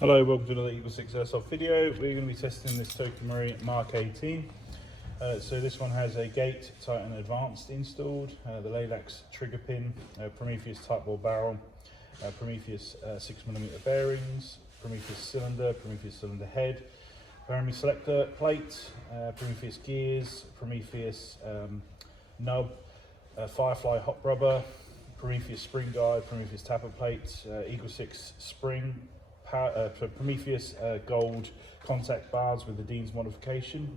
Hello, welcome to another EagleSix Airsoft video. We're going to be testing this TM MK18. So this one has a gate Titan Advanced installed, the Lalax trigger pin, Prometheus Tightbore barrel, Prometheus 6mm bearings, Prometheus cylinder head, Prometheus Selector plate, Prometheus gears, Prometheus nub, Firefly hot rubber, Prometheus Spring guide, Prometheus Tappet plate, EagleSix Spring, Prometheus gold contact bars with the Dean's modification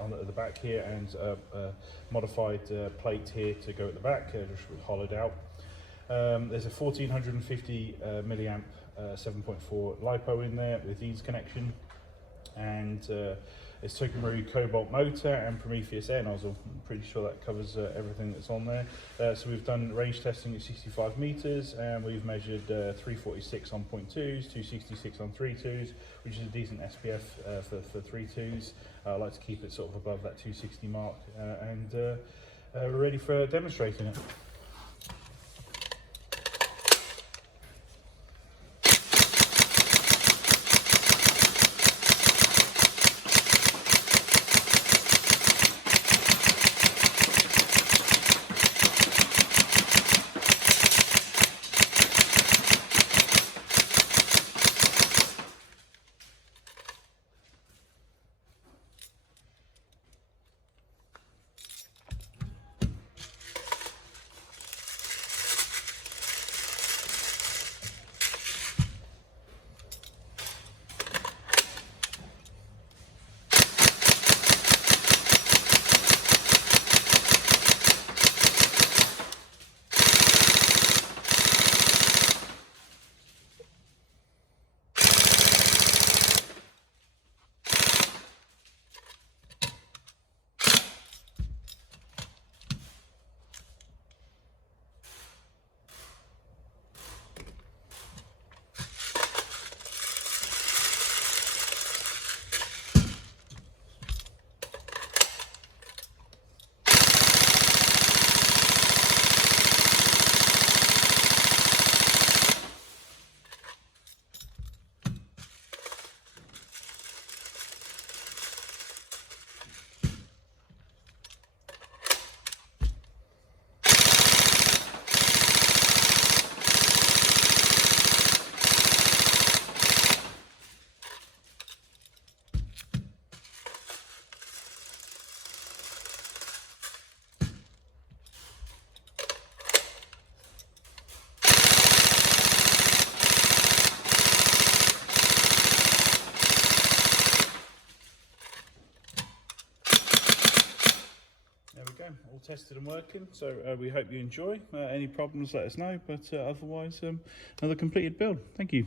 on the back here, and a modified plate here to go at the back, just hollowed out. There's a 1450 milliamp 7.4 LiPo in there with ease connection, and it's TM Cobalt Motor and Prometheus Air Nozzle. I'm pretty sure that covers everything that's on there. So we've done range testing at 65 meters, and we've measured 346 on 0.2s, 266 on 3.2s, which is a decent SPF for 3.2s. I like to keep it sort of above that 260 mark, and we're ready for demonstrating it. All tested and working, so we hope you enjoy. Any problems, let us know, but otherwise another completed build. Thank you.